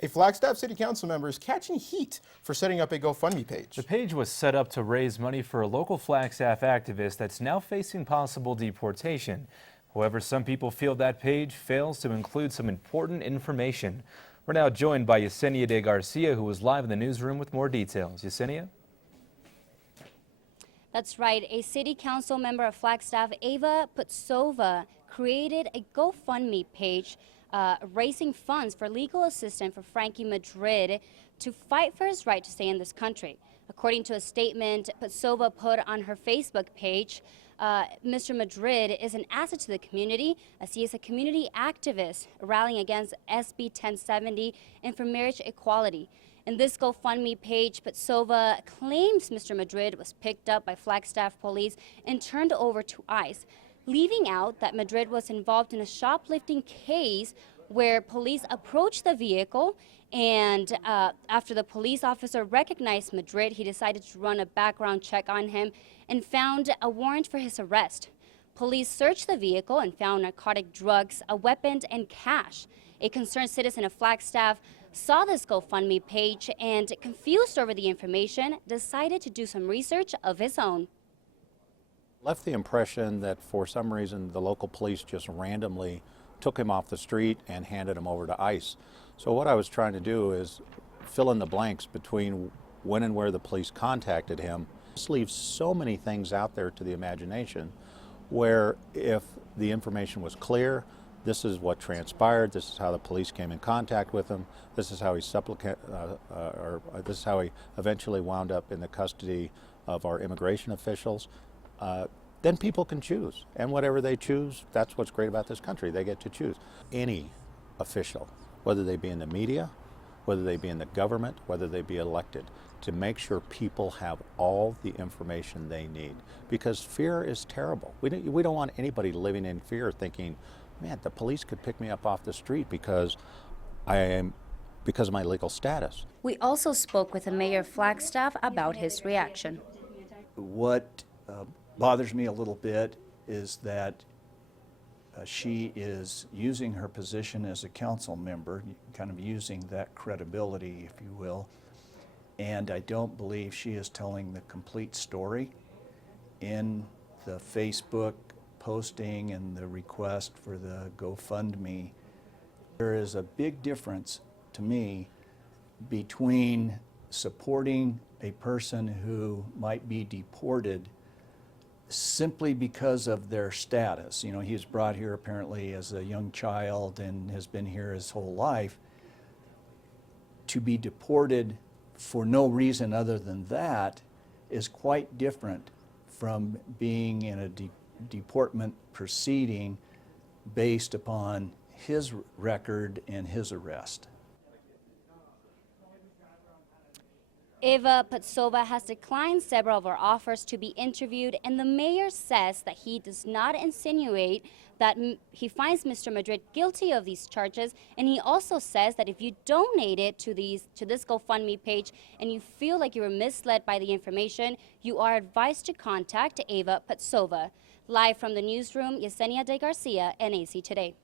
A Flagstaff City Council member is catching heat for setting up a GoFundMe page. The page was set up to raise money for a local Flagstaff activist that's now facing possible deportation. However, some people feel that page fails to include some important information. We're now joined by Yesenia de Garcia, who is live in the newsroom with more details. Yesenia? That's right. A city council member of Flagstaff, Putzova, created a GoFundMe page raising funds for legal assistance for Frankie Madrid to fight for his right to stay in this country. According to a statement Putzova put on her Facebook page, Mr. Madrid is an asset to the community as he is a community activist rallying against SB 1070 and for marriage equality. In this GoFundMe page, Putzova claims Mr. Madrid was picked up by Flagstaff police and turned over to ICE, leaving out that Madrid was involved in a shoplifting case where police approached the vehicle, and after the police officer recognized Madrid, he decided to run a background check on him and found a warrant for his arrest. Police searched the vehicle and found narcotic drugs, a weapon, and cash. A concerned citizen of Flagstaff saw this GoFundMe page and, confused over the information, decided to do some research of his own. Left the impression that for some reason the local police just randomly took him off the street and handed him over to ICE. So what I was trying to do is fill in the blanks between when and where the police contacted him. This leaves so many things out there to the imagination where if the information was clear, this is what transpired, this is how the police came in contact with him, this is how he this is how he eventually wound up in the custody of our immigration officials. Then people can choose, and whatever they choose, that's what's great about this country. They get to choose. Any official, whether they be in the media, whether they be in the government, whether they be elected, to make sure people have all the information they need. Because fear is terrible. We don't want anybody living in fear thinking, man, the police could pick me up off the street because of my legal status. We also spoke with the mayor of Flagstaff about his reaction. What bothers me a little bit is that she is using her position as a council member, kind of using that credibility, if you will, and I don't believe she is telling the complete story in the Facebook posting and the request for the GoFundMe. There is a big difference to me between supporting a person who might be deported simply because of their status. You know, he was brought here apparently as a young child and has been here his whole life. To be deported for no reason other than that is quite different from being in a deportment proceeding based upon his record and his arrest. Putzova has declined several of our offers to be interviewed, and the mayor says that he does not insinuate that he finds Mr. Madrid guilty of these charges, and he also says that if you donate it to this GoFundMe page and you feel like you were misled by the information, you are advised to contact Putzova. Live from the newsroom, Yesenia de Garcia, NAC Today.